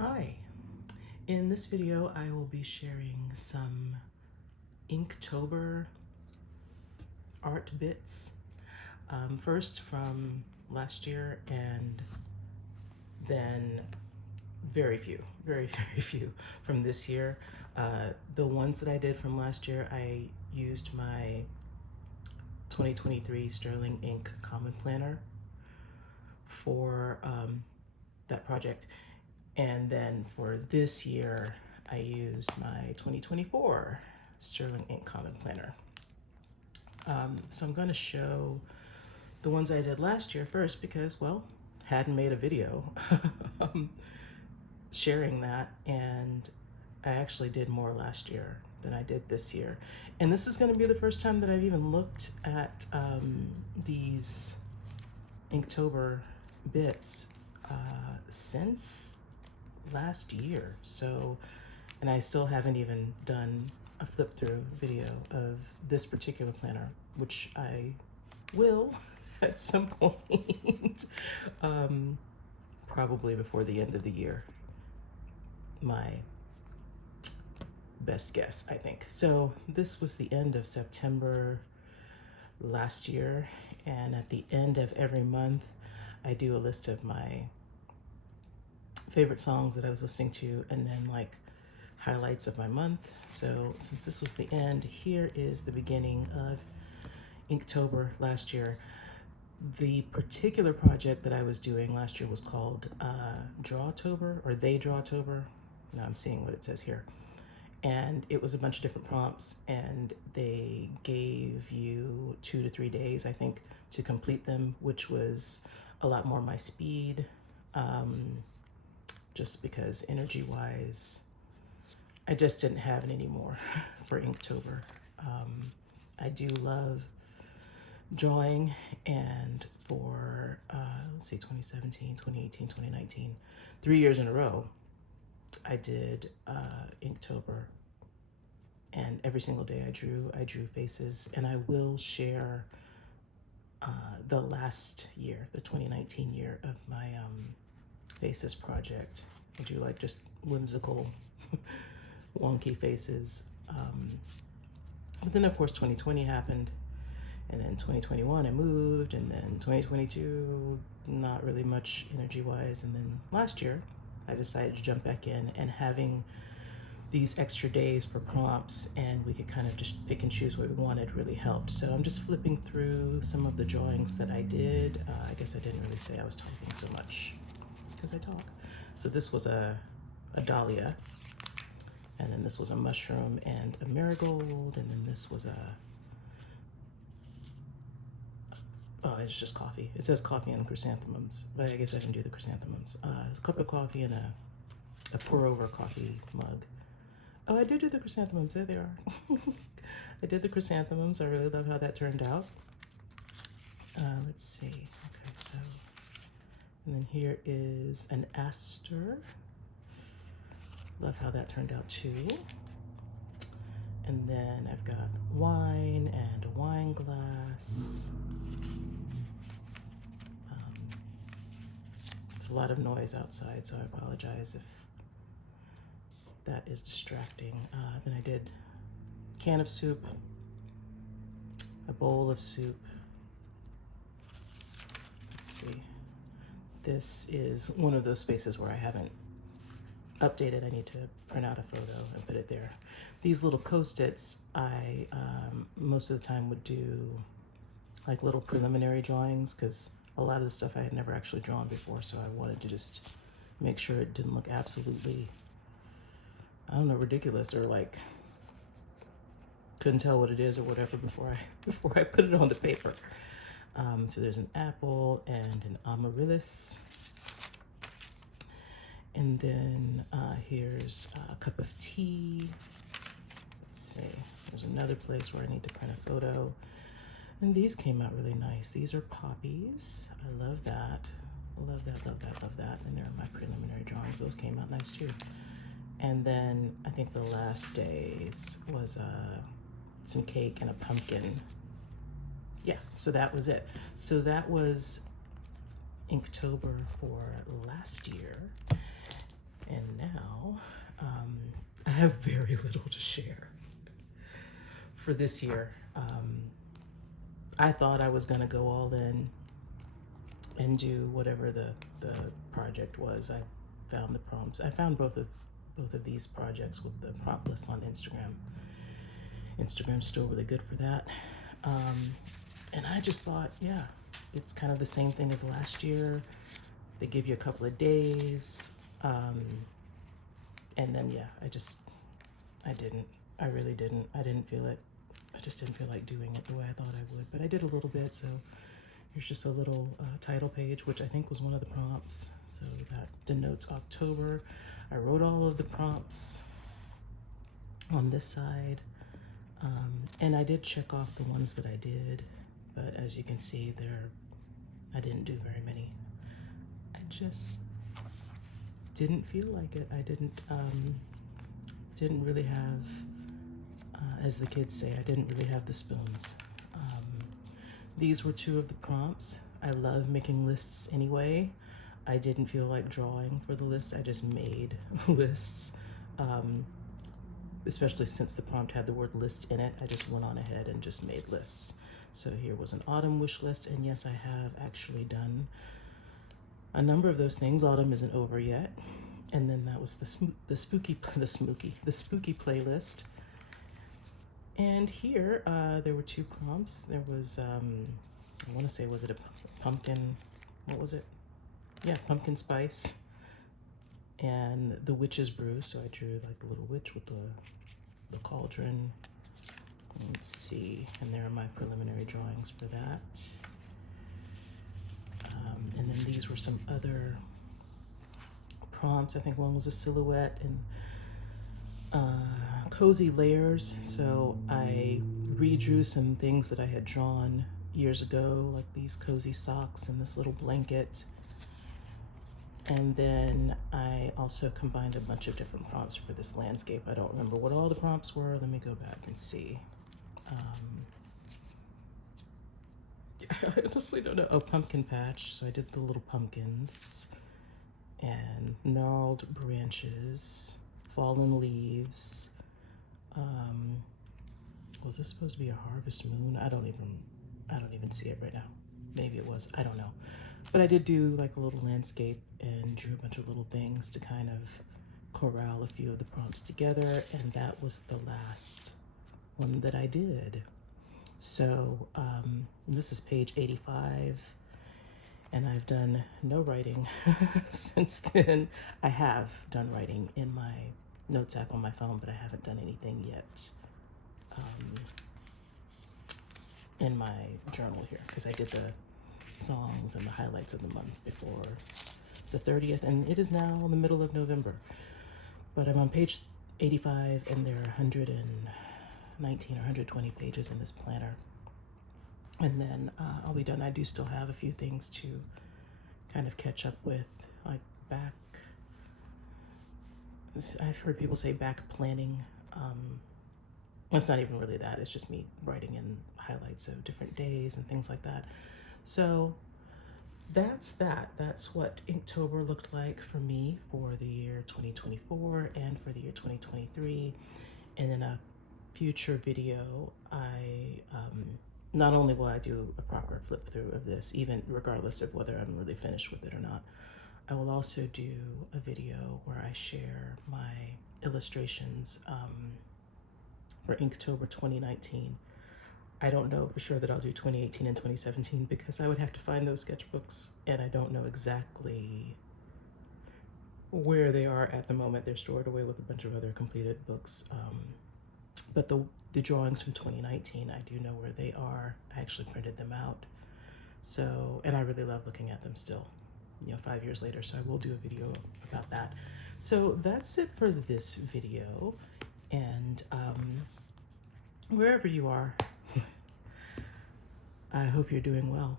Hi, in this video I will be sharing some Inktober art bits, first from last year and then very few from this year. The ones that I did from last year, I used my 2023 Sterling Ink Common Planner for that project. And then for this year, I used my 2024 Sterling Ink Common Planner. So I'm going to show the ones I did last year first because, well, hadn't made a video sharing that, and I actually did more last year than I did this year. And this is going to be the first time that I've even looked at these Inktober bits since last year. So, and I still haven't even done a flip through video of this particular planner, which I will at some point, probably before the end of the year. My best guess, I think. So this was the end of September last year, and at the end of every month I do a list of my favorite songs that I was listening to, and then like highlights of my month. So since this was the end, here is the beginning of Inktober last year. The particular project that I was doing last year was called Drawtober, or They Drawtober. Now I'm seeing what it says here. And it was a bunch of different prompts, and they gave you 2 to 3 days, I think, to complete them, which was a lot more my speed. Just because energy-wise, I just didn't have it anymore for Inktober. I do love drawing, and for, let's see, 2017, 2018, 2019, 3 years in a row, I did Inktober, and every single day I drew faces, and I will share the last year, the 2019 year of my faces project. I do like just whimsical, wonky faces. But then of course 2020 happened, and then 2021 I moved, and then 2022 not really much energy wise, and then last year I decided to jump back in, and having these extra days for prompts and we could kind of just pick and choose what we wanted really helped. So I'm just flipping through some of the drawings that I did. I guess I didn't really say I was talking so much because I talk. So this was a dahlia, and then this was a mushroom and a marigold, and then this was oh, it's just coffee. It says coffee and chrysanthemums, but I guess I didn't do the chrysanthemums. A cup of coffee and a pour over coffee mug. Oh, I did do the chrysanthemums. There they are. I did the chrysanthemums. I really love how that turned out. Let's see. Okay, so, and then here is an aster. Love how that turned out too. And then I've got wine and a wine glass. It's a lot of noise outside, so I apologize if that is distracting. Then I did a can of soup, a bowl of soup. Let's see. This is one of those spaces where I haven't updated. I need to print out a photo and put it there. These little Post-its, I most of the time would do like little preliminary drawings, because a lot of the stuff I had never actually drawn before, so I wanted to just make sure it didn't look absolutely, I don't know, ridiculous, or like couldn't tell what it is or whatever before I put it on the paper. So there's an apple and an amaryllis. And then here's a cup of tea. Let's see, there's another place where I need to print a photo. And these came out really nice. These are poppies. I love that. Love that, love that, love that. And they're my preliminary drawings. Those came out nice too. And then I think the last days was some cake and a pumpkin. Yeah, so that was it. So that was Inktober for last year. And now I have very little to share for this year. I thought I was going to go all in and do whatever the project was. I found the prompts. I found both of these projects with the prompt lists on Instagram. Instagram's still really good for that. And I just thought, yeah, it's kind of the same thing as last year. They give you a couple of days. And then, yeah, I really didn't. I didn't feel it. I just didn't feel like doing it the way I thought I would. But I did a little bit, so here's just a little title page, which I think was one of the prompts. So that denotes October. I wrote all of the prompts on this side. And I did check off the ones that I did, but as you can see, I didn't do very many. I just didn't feel like it. I didn't really have, as the kids say, I didn't really have the spoons. These were two of the prompts. I love making lists anyway. I didn't feel like drawing for the lists. I just made lists. Especially since the prompt had the word list in it, I just went on ahead and just made lists. So here was an autumn wish list, and yes, I have actually done a number of those things. Autumn isn't over yet. And then that was the spooky playlist. And here, there were two prompts. There was, I want to say, was it a pumpkin? What was it? Yeah, pumpkin spice. And the witch's brew. So I drew like the little witch with the cauldron. Let's see. And there are my preliminary drawings for that. And then these were some other prompts. I think one was a silhouette and cozy layers. So I redrew some things that I had drawn years ago, like these cozy socks and this little blanket. And then I also combined a bunch of different prompts for this landscape. I don't remember what all the prompts were. Let me go back and see. I honestly don't know. Oh, pumpkin patch. So I did the little pumpkins and gnarled branches, fallen leaves. Was this supposed to be a harvest moon? I don't even see it right now. Maybe it was. I don't know. But I did do like a little landscape and drew a bunch of little things to kind of corral a few of the prompts together. And that was the last one that I did. So this is page 85. And I've done no writing since then. I have done writing in my notes app on my phone, but I haven't done anything yet in my journal here, because I did the songs and the highlights of the month before the 30th, and it is now the middle of November. But I'm on page 85, and there are 119 or 120 pages in this planner. And then I'll be done. I do still have a few things to kind of catch up with, like back. I've heard people say back planning. That's not even really that. It's just me writing in highlights of different days and things like that. So that's that. That's what Inktober looked like for me for the year 2024 and for the year 2023. And in a future video, I not only will I do a proper flip through of this, even regardless of whether I'm really finished with it or not, I will also do a video where I share my illustrations for Inktober 2019. I don't know for sure that I'll do 2018 and 2017 because I would have to find those sketchbooks, and I don't know exactly where they are at the moment. They're stored away with a bunch of other completed books. But the drawings from 2019, I do know where they are. I actually printed them out. So, and I really love looking at them still, 5 years later. So I will do a video about that. So that's it for this video. And wherever you are, I hope you're doing well.